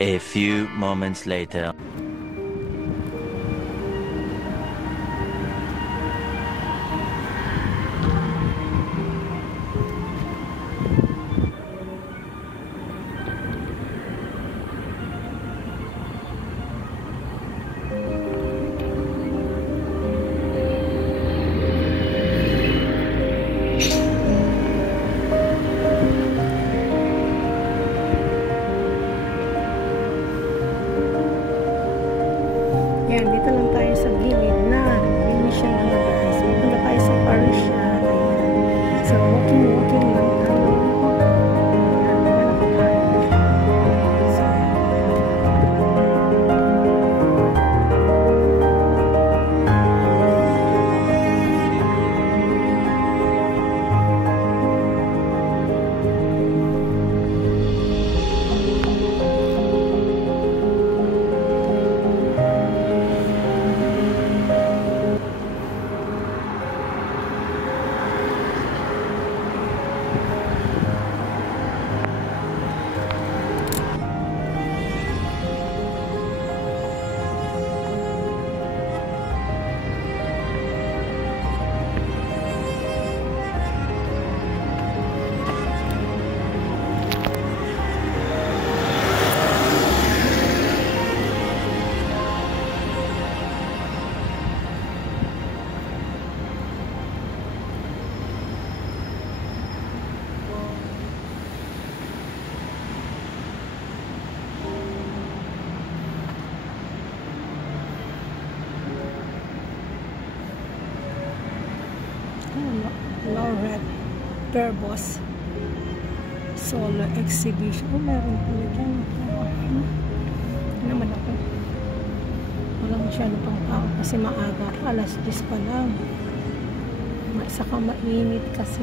A few moments later. Yan, dito lang tayo sa gilid na Venetian mga guys. Punta tayo sa Parisha. So, walking lang tayo. Yan, naman ako tayo. So, Laureate Verbos Solar Exhibition. Oh, meron pala dyan. Naman ako. Wala masyado pang tao kasi maaga. Alas 10 pa lang. Saka mainit kasi.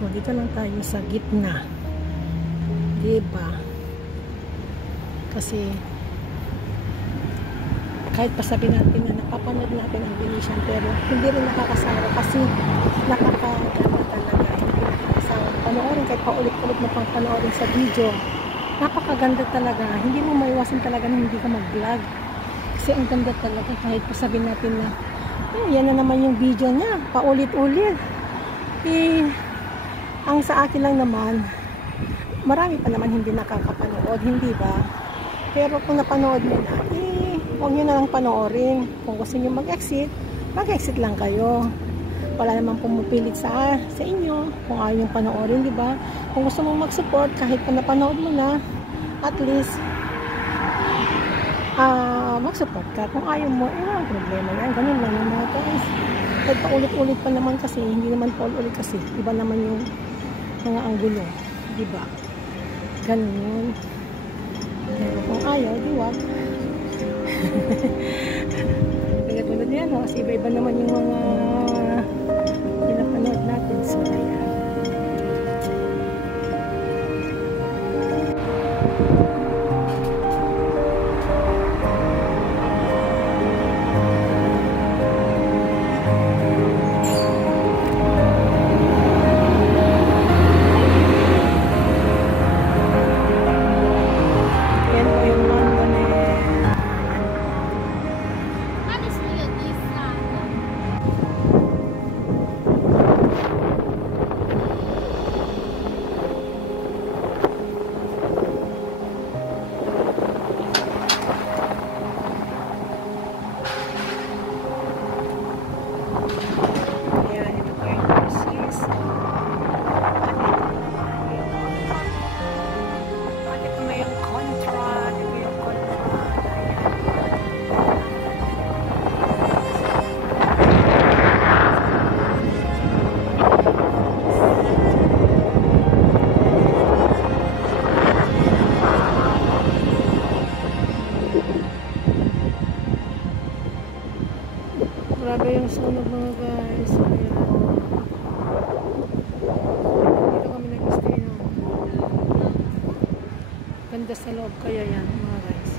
So, dito lang tayo sa gitna. Diba? Kasi kahit pa sabihin natin na napapanood natin ang Venetian, pero hindi rin nakakasawa kasi nakakaganda talaga. Hindi nakakasawa. Panoorin kahit paulit-ulit mo pang panoorin sa video. Napakaganda talaga. Hindi mo maiwasan talaga na hindi ka mag-vlog. Kasi ang ganda talaga kahit pa sabihin natin na yan na naman yung video niya. Paulit-ulit. Ang sa akin lang naman, marami pa naman hindi nakakapanood. Hindi ba? Pero kung napanood nyo na, huwag nyo na lang panoorin. Kung gusto nyo mag-exit, mag-exit lang kayo. Wala namang pumupilit sa inyo. Kung ayaw yung panoorin, di ba? Kung gusto mong mag-support, kahit pa napanood mo na, at least, mag-support ka. Kung ayaw mo, walang problema yan. Ganun lang yung mga guys. Kahit pa ulit-ulit pa naman kasi, hindi naman pa ulit kasi. Iba naman yung mga anggulo. Di ba? Ganun yun. Pero kung ayaw, di wag. Kaya tulad yan, kasi iba-iba naman yung mga pinapanood natin. So, ayan. Grabe yung sunog mga guys. Ayan. Dito kami nag-stay na. Maganda sa loob kaya yan mga guys.